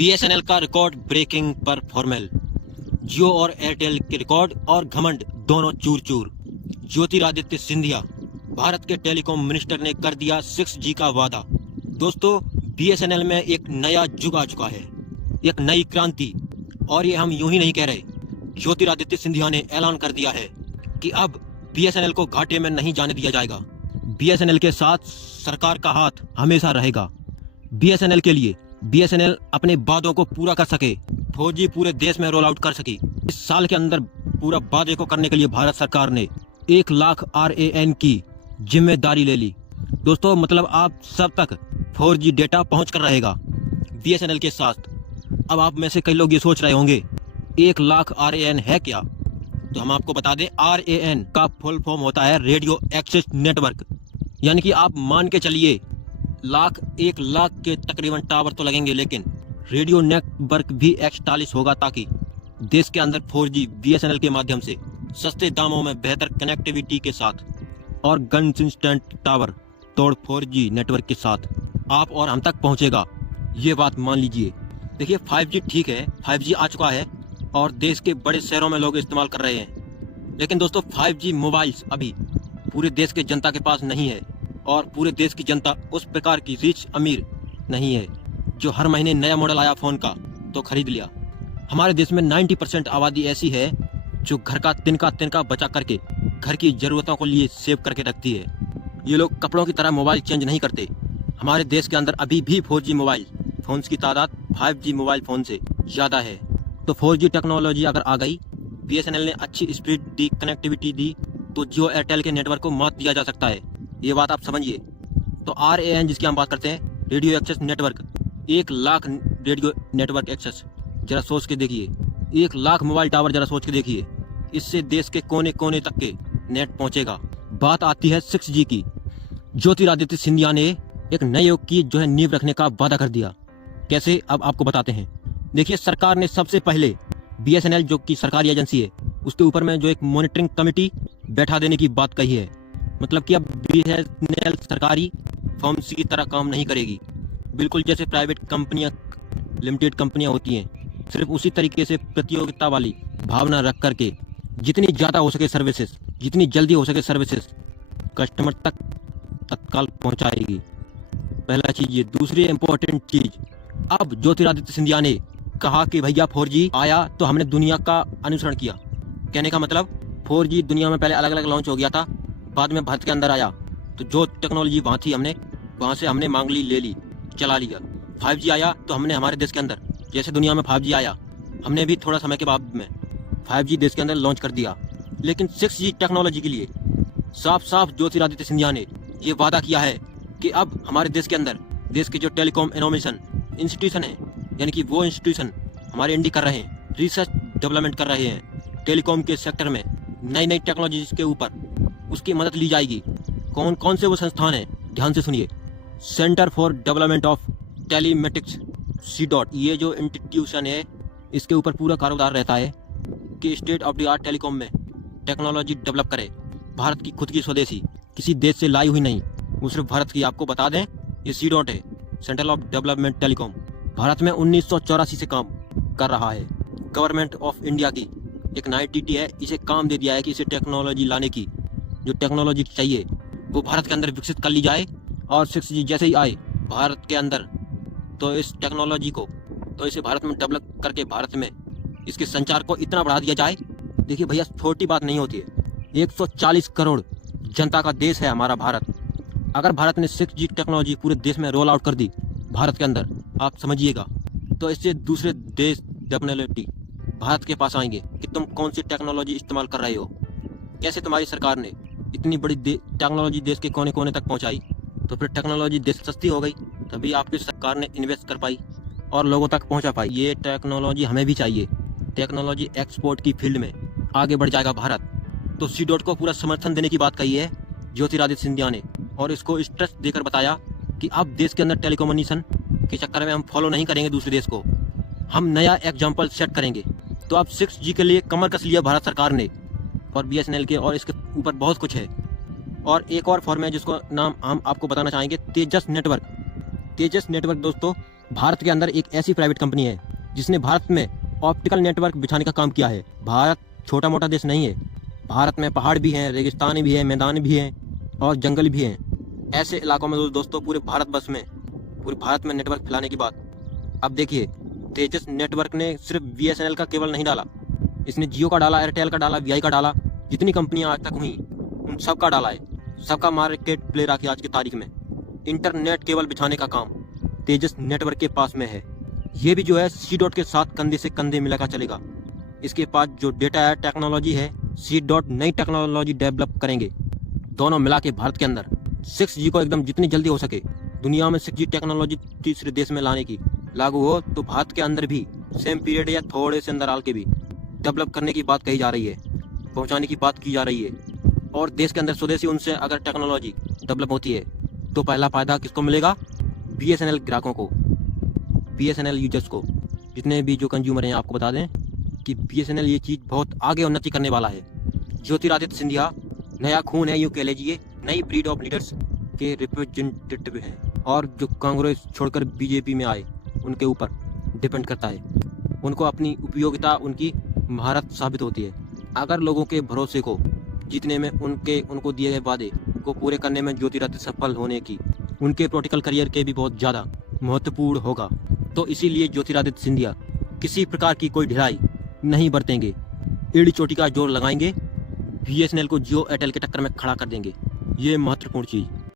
BSNL का record breaking performance. जियो और Airtel के रिकॉर्ड और घमंड दोनों चूर चूर। ज्योतिरादित्य सिंधिया, भारत के टेलीकॉम मिनिस्टर ने कर दिया 6G का वादा। दोस्तों, बीएसएनएल में एक नया युग आ चुका है, एक नई क्रांति। और ये हम यूं ही नहीं कह रहे, ज्योतिरादित्य सिंधिया ने ऐलान कर दिया है कि अब बीएसएनएल को घाटे में नहीं जाने दिया जाएगा। बीएसएनएल के साथ सरकार का हाथ हमेशा रहेगा। बीएसएनएल के लिए बीएसएनएल अपने वादों को पूरा कर सके, 4G पूरे देश में रोल आउट कर सकी। इस साल के अंदर पूरा वादे को करने के लिए भारत सरकार ने 1 लाख RAN की जिम्मेदारी ले ली। दोस्तों, मतलब आप सब तक 4G डेटा पहुंच कर रहेगा बीएसएनएल के साथ। अब आप में से कई लोग ये सोच रहे होंगे 1 लाख RAN है क्या? तो हम आपको बता दें, RAN का फुल फॉर्म होता है रेडियो एक्सेस नेटवर्क। यानी कि आप मान के चलिए 1 लाख के तकरीबन टावर तो लगेंगे, लेकिन रेडियो नेटवर्क भी 41 होगा, ताकि देश के अंदर 4G बीएसएनएल के माध्यम से सस्ते दामों में बेहतर कनेक्टिविटी के साथ और कंसिस्टेंट टावर तोड़ 4G नेटवर्क के साथ आप और हम तक पहुंचेगा। ये बात मान लीजिए। देखिए, 5G ठीक है, 5G आ चुका है और देश के बड़े शहरों में लोग इस्तेमाल कर रहे हैं। लेकिन दोस्तों, 5G मोबाइल्स अभी पूरे देश के जनता के पास नहीं है, और पूरे देश की जनता उस प्रकार की रिच अमीर नहीं है जो हर महीने नया मॉडल आया फोन का तो खरीद लिया। हमारे देश में 90% आबादी ऐसी है जो घर का तिनका बचा करके घर की जरूरतों को लिए सेव करके रखती है। ये लोग कपड़ों की तरह मोबाइल चेंज नहीं करते। हमारे देश के अंदर अभी भी 4G मोबाइल फोन्स की तादाद 5G मोबाइल फोन से ज़्यादा है। तो 4G टेक्नोलॉजी अगर आ गई, बीएसएनएल ने अच्छी स्पीड दी, कनेक्टिविटी दी, तो जियो एयरटेल के नेटवर्क को मात दिया जा सकता है। ये बात आप समझिए। तो RAN जिसकी हम बात करते हैं, radio access network, 1 lakh radio network access, जरा सोच के देखिए। 1 लाख मोबाइल टावर, जरा सोच के देखिए। इससे देश के कोने कोने तक के नेट पहुंचेगा। बात आती है 6G की। ज्योतिरादित्य सिंधिया ने एक नए युग की जो है नींव रखने का वादा कर दिया। कैसे, अब आपको बताते हैं। देखिए, सरकार ने सबसे पहले बीएसएनएल जो कि सरकारी एजेंसी है, उसके ऊपर में जो एक मॉनिटरिंग कमेटी बैठा देने की बात कही है। मतलब कि अब बीएसएनएल सरकारी फर्म्स की तरह काम नहीं करेगी, बिल्कुल जैसे प्राइवेट कंपनियां, लिमिटेड कंपनियां होती हैं। सिर्फ उसी तरीके से प्रतियोगिता वाली भावना रख करके जितनी ज़्यादा हो सके सर्विसेज, जितनी जल्दी हो सके सर्विसेज कस्टमर तक तत्काल पहुंचाएगी। पहला चीज़ ये। दूसरी इम्पोर्टेंट चीज़, अब ज्योतिरादित्य सिंधिया ने कहा कि भैया 4G आया तो हमने दुनिया का अनुसरण किया। कहने का मतलब 4G दुनिया में पहले अलग अलग लॉन्च हो गया था, बाद में भारत के अंदर आया, तो जो टेक्नोलॉजी वहाँ थी हमने वहाँ से हमने मांग ली, ले ली, चला लिया। 5G आया तो हमने हमारे देश के अंदर, जैसे दुनिया में 5G आया, हमने भी थोड़ा समय के बाद में 5G देश के अंदर लॉन्च कर दिया। लेकिन 6G टेक्नोलॉजी के लिए साफ साफ ज्योतिरादित्य सिंधिया ने ये वादा किया है कि अब हमारे देश के अंदर देश के जो टेलीकॉम इनोवेशन इंस्टीट्यूशन है, यानी कि वो इंस्टीट्यूशन हमारे इंडी कर रहे हैं, रिसर्च डेवलपमेंट कर रहे हैं टेलीकॉम के सेक्टर में, नई नई टेक्नोलॉजी के ऊपर, उसकी मदद ली जाएगी। कौन कौन से वो संस्थान हैं, ध्यान से सुनिए। Centre for development of telematics, C. ये जो इंस्टीट्यूशन है, इसके ऊपर पूरा कारोबार रहता है कि state of the art telecom में टेक्नोलॉजी डेवलप करे। भारत की खुद की स्वदेशी, किसी देश से लाई हुई नहीं, वो सिर्फ भारत की। आपको बता दें, ये C. है, central of development telecom. Bharat में 1984 से काम कर रहा है। गवर्नमेंट ऑफ इंडिया की एक नई NITT है, इसे काम दे दिया है कि इसे टेक्नोलॉजी लाने की, जो टेक्नोलॉजी चाहिए वो भारत के अंदर विकसित कर ली जाए। और 6G जैसे ही आए भारत के अंदर, तो इस टेक्नोलॉजी को, तो इसे भारत में डेवलप करके भारत में इसके संचार को इतना बढ़ा दिया जाए। देखिए भैया, छोटी बात नहीं होती है। 140 करोड़ जनता का देश है हमारा भारत। अगर भारत ने 6G टेक्नोलॉजी पूरे देश में रोल आउट कर दी भारत के अंदर, आप समझिएगा, तो इससे दूसरे देश डेफिनेटली भारत के पास आएंगे कि तुम कौन सी टेक्नोलॉजी इस्तेमाल कर रहे हो, कैसे तुम्हारी सरकार ने इतनी बड़ी टेक्नोलॉजी देश के कोने कोने तक पहुंचाई। तो फिर टेक्नोलॉजी देश सस्ती हो गई, तभी आपकी सरकार ने इन्वेस्ट कर पाई और लोगों तक पहुंचा पाई। ये टेक्नोलॉजी हमें भी चाहिए। टेक्नोलॉजी एक्सपोर्ट की फील्ड में आगे बढ़ जाएगा भारत। तो C. को पूरा समर्थन देने की बात कही है ज्योतिरादित्य सिंधिया ने, और इसको स्ट्रेस देकर बताया कि अब देश के अंदर टेलीकम्युनिकेशन के चक्कर में हम फॉलो नहीं करेंगे दूसरे देश को, हम नया एग्जाम्पल सेट करेंगे। तो अब 6G के लिए कमर कस लिया भारत सरकार ने और बीएसएनएल के, और इसके ऊपर बहुत कुछ है। और एक और फॉर्म है जिसको नाम हम आपको बताना चाहेंगे, तेजस नेटवर्क। तेजस नेटवर्क दोस्तों भारत के अंदर एक ऐसी प्राइवेट कंपनी है जिसने भारत में ऑप्टिकल नेटवर्क बिछाने का काम किया है। भारत छोटा मोटा देश नहीं है। भारत में पहाड़ भी हैं, रेगिस्तान भी है, मैदान भी हैं और जंगल भी हैं। ऐसे इलाकों में दोस्तों पूरे भारत में नेटवर्क फैलाने की बात। अब देखिए, तेजस नेटवर्क ने सिर्फ BSNL का केवल नहीं डाला, इसने जियो का डाला, एयरटेल का डाला, VI का डाला। जितनी कंपनियां आज तक हुई उन सब का डाला है। सबका मार्केट प्ले रखी आज की तारीख में। इंटरनेट केबल बिछाने का काम तेजस नेटवर्क के पास में है। ये भी जो है C.डॉट के साथ कंधे से कंधे मिलाकर चलेगा। इसके पास जो डेटा है, टेक्नोलॉजी है, C.डॉट नई टेक्नोलॉजी डेवलप करेंगे। दोनों मिला के भारत के अंदर 6G को एकदम जितनी जल्दी हो सके दुनिया में 6G टेक्नोलॉजी तीसरे देश में लाने की लागू हो, तो भारत के अंदर भी सेम पीरियड या थोड़े से अंदर आल के भी डेवलप करने की बात कही जा रही है, पहुंचाने की बात की जा रही है। और देश के अंदर स्वदेशी उनसे अगर टेक्नोलॉजी डेवलप होती है तो पहला फायदा किसको मिलेगा? BSNL ग्राहकों को, BSNL यूजर्स को। जितने भी जो कंज्यूमर हैं, आपको बता दें कि BSNL ये चीज़ बहुत आगे उन्नति करने वाला है। ज्योतिरादित्य सिंधिया नया खून है, यूँ कह लीजिए, नई ब्रीड ऑफ लीडर्स के रिप्रेजेंटेटिव हैं। और जो कांग्रेस छोड़कर BJP में आए उनके ऊपर डिपेंड करता है। उनको अपनी उपयोगिता, उनकी महारत साबित होती है। अगर लोगों के भरोसे को जीतने में, उनको दिए गए वादे को पूरे करने में ज्योतिरादित्य सफल होने की उनके पॉलिटिकल करियर के भी बहुत ज़्यादा महत्वपूर्ण होगा। तो इसीलिए ज्योतिरादित्य सिंधिया किसी प्रकार की कोई ढिलाई नहीं बरतेंगे, एड़ी चोटी का जोर लगाएंगे, BSNL को जियो एयरटेल के टक्कर में खड़ा कर देंगे। ये महत्वपूर्ण चीज़